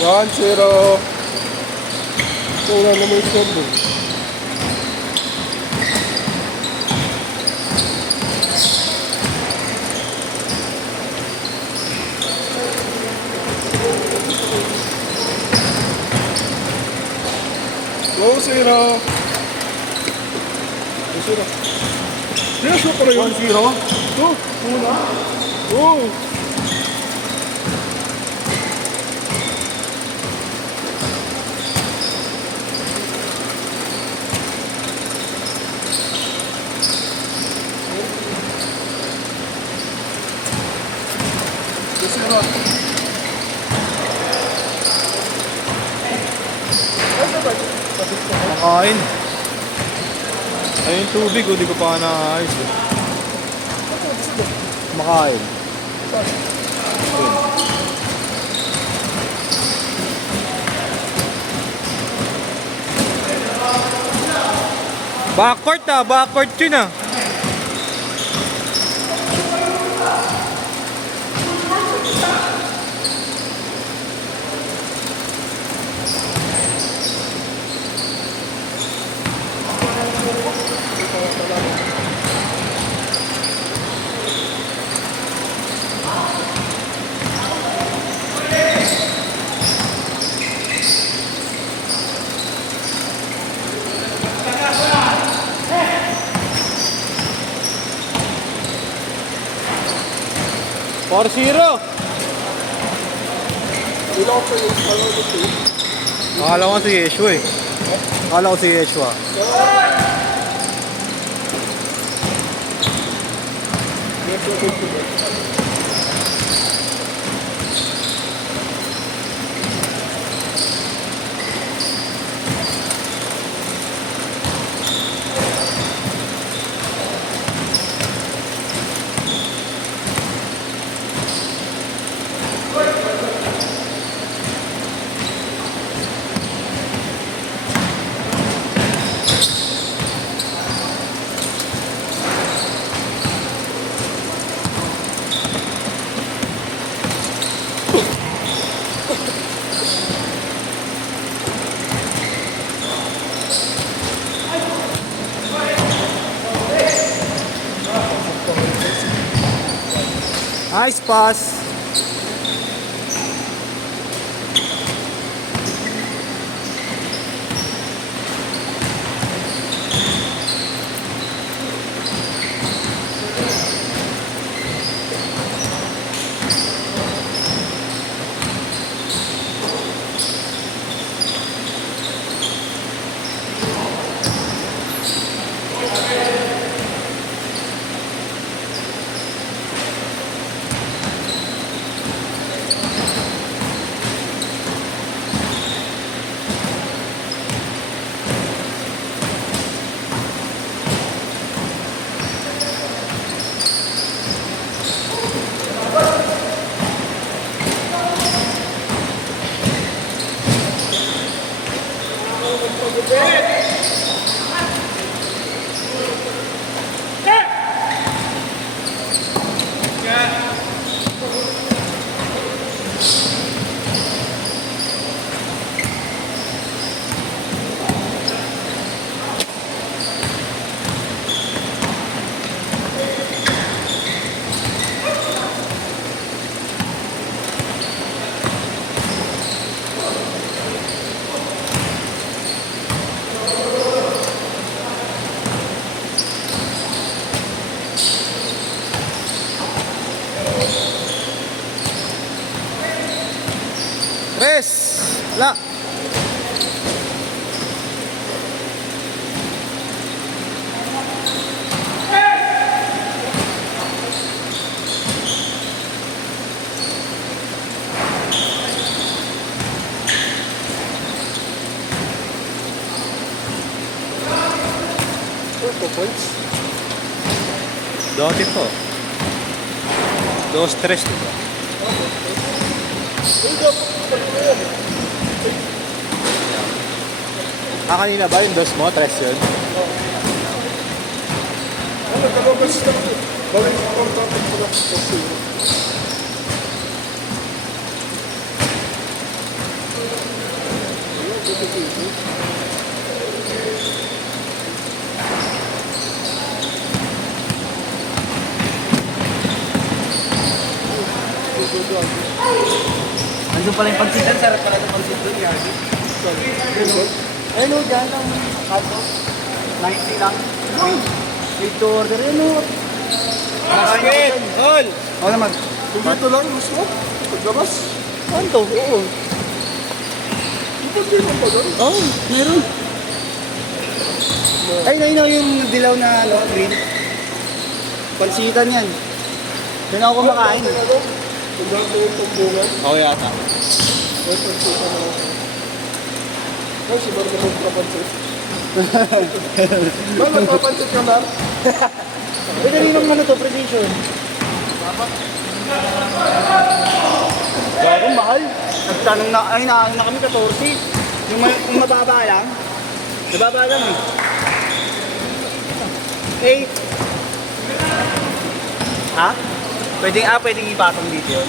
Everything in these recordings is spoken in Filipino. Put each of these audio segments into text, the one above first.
1-0. Ito nga naman yung score doon. Go 0. 2-0. Yes, ko pala yun. 1-0? Ito, muna. Oh. Makain. Ayun yung tubig, di ko pa naayos eh. Makain. Backcourt backcourt yun ah. Or 0. Akala ko si Yeshua eh. Akala ko si Yeshua. Nice pass. Tres. La. Dati to. 2-3 diba? Kanina ba yung 2 mo? 3 yun? Ano, kalabas na ito. Bawin ko ang topic ko na. pieces. Andun pala yung pansitan, sarap pala ng pansit doon, Yagi. Ayun o, dyan lang. Kaso, 90 lang. Wait to order yun o. Basket! All! Ako naman. Kung dito lang, gusto mo? Paglabas. Ano to? Oo. Ito din ang bagal. Oo, meron. Ay, yung dilaw na ano, green. Pansitan yan. Doon ako kumakain. Ano? Kung dito yung tumbungan. Ako yata. May pagsuka na ako. Ay, si Marco magpapansit. Ba, nagpapansit ka na? Uy, dali nung ano to, precision. Bagong mahal. Nagtanong na, ay naano na kami 14. Yung mababa lang. Mababa lang eh. 8. Ha? Pwedeng ipatong dito yun.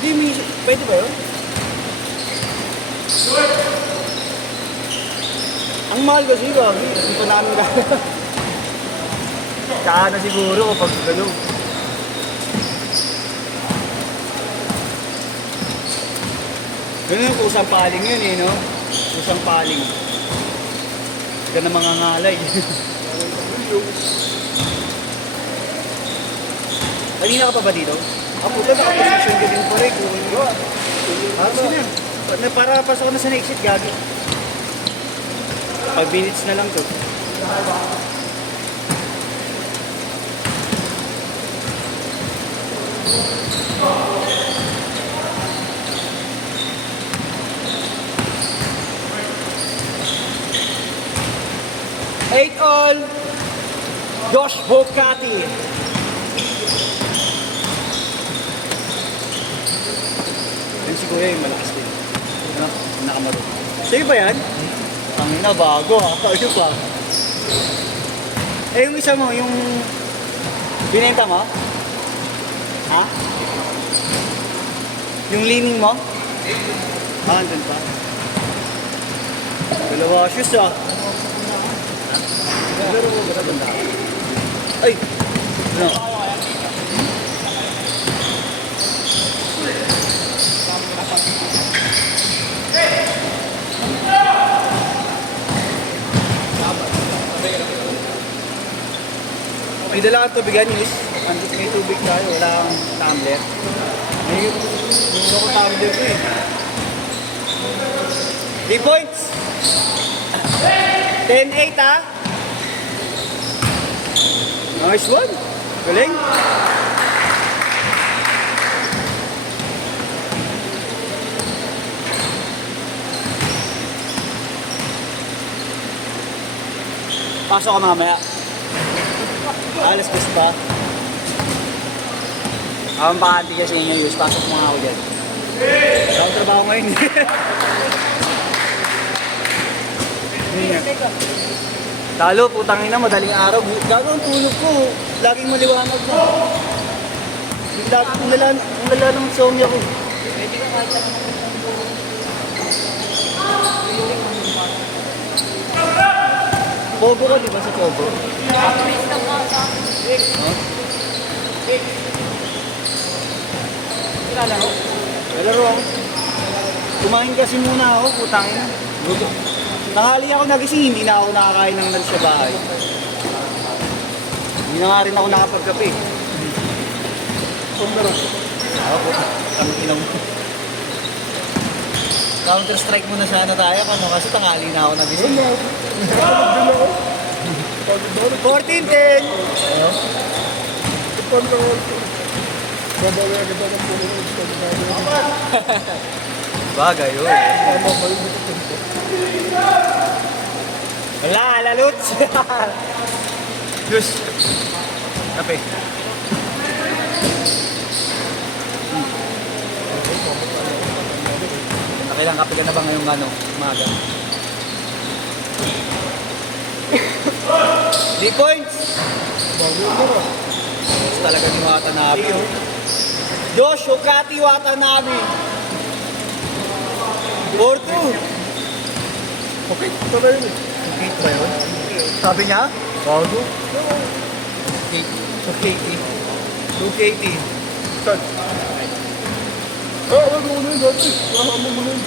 Hindi, pwede ba yun? Ang mahal kasi Gagi. Dito namin gano'n. Tsaka na siguro kapag gano'n. Yun yung kusang paling yun eh, no? Kusang paling. Ka na mga ngalay. Kanina ka pa ba dito? Ako ka, nakaposition ka din po rin. Para pasok na sa next sheet, Gagi. 5 minutes na lang to. Eight all, Josh Bocati. Yan si Kuya yung malakas din. Ano? Nakamaro. Sa'yo ba yan? Ang ina, bago ha. Ayun pa. Eh, yung isa mo, yung binenta mo? Ha? Yung leaning mo? Andun pa. Dalawa shoes ah. Ay! Ano? May dala kang tubigan, Yus. Andun may tubig tayo, wala kang tumbler. May ako tumbler ko eh. 3 points! 10-8 ha? Nice one! Galing! Pasok ka mamaya. Alas pa. Ang bakante kasi inyo, Yus. Pasok mo nga ako dyan. Saan trabaho ngayon? Talo, putang ina, madaling araw. Gagawin tulog ko. Laging maliwanag ko. Ang lala ng insomnia ko. Pogo ka, di ba sa Pogo? Laro ako. Kumain kasi muna ako, putang ina. Tanghali ako nagising, hindi na ako nakakain ng lunch sa bahay. Hindi na nga rin ako nakapagkape. Ako, kami ilaw mo. Counter strike muna sana tayo kasi tanghali na ako nagising. 14-10! Bagay yun. Wala, laluts! Diyos! Kape. Nakilang kape ka na ba ngayong umaga? 3 points! Gusto talaga ni Watanabe. Josh Bocati Watanabe. 4-2. Okay, ito na yun eh. 2K ba yun? Sabi niya? Bago. 2KT. 2KT. Saan? Wag mo na yun dati. Nakama mo na yun.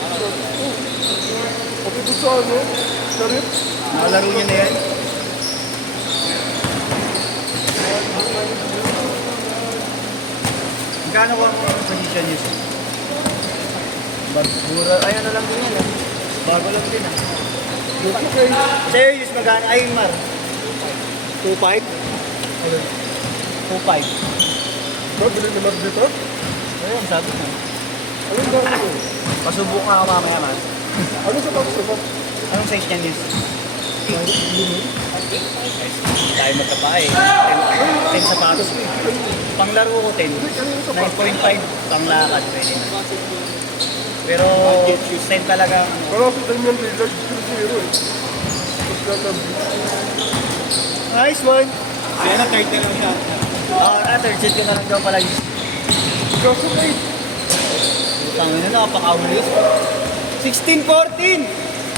Okay, doon sa ano? Karip. Nakalaro niya na yan. Magkano ko ang position niya? Mura, ay ano lang din yan ah. Bago lang din ah. Okay. Serious, magkano? Ay, Mar. 2.5? 2.5. Ba, bilhin naman dito? Ayun, sabi ko. Anong dami mo? Pasubok nga ako mamaya, Mar. Ano sa pagsabat? Anong size niya niya? Tayo magkapae. 10 sapatos ko eh. Panglaro ko 10. 9.5 panglakad pwede na. Pero 10 talaga. Para sa Damian Lillard, 0 eh. Nice one! Kaya na 30 lang siya. Third set ko na lang daw pala yun. Kaso kay, Tangin na, napaka-ulis. 16-14!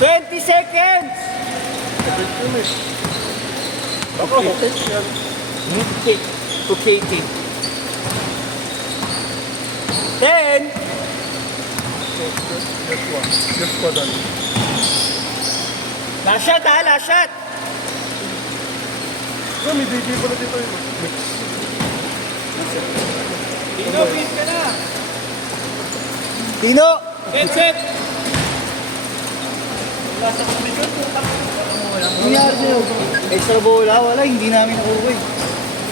20 seconds! kapit yun eh. Baka okay yan. Mid-kick to KK. 10! Yes pa dan. Last shot ha, last shot! So, may DJ pala dito yun. Mix. Tino, please ka na. Tino! Set, set. Nangyari sa'yo? Extra bola, wala, hindi namin nakuha eh.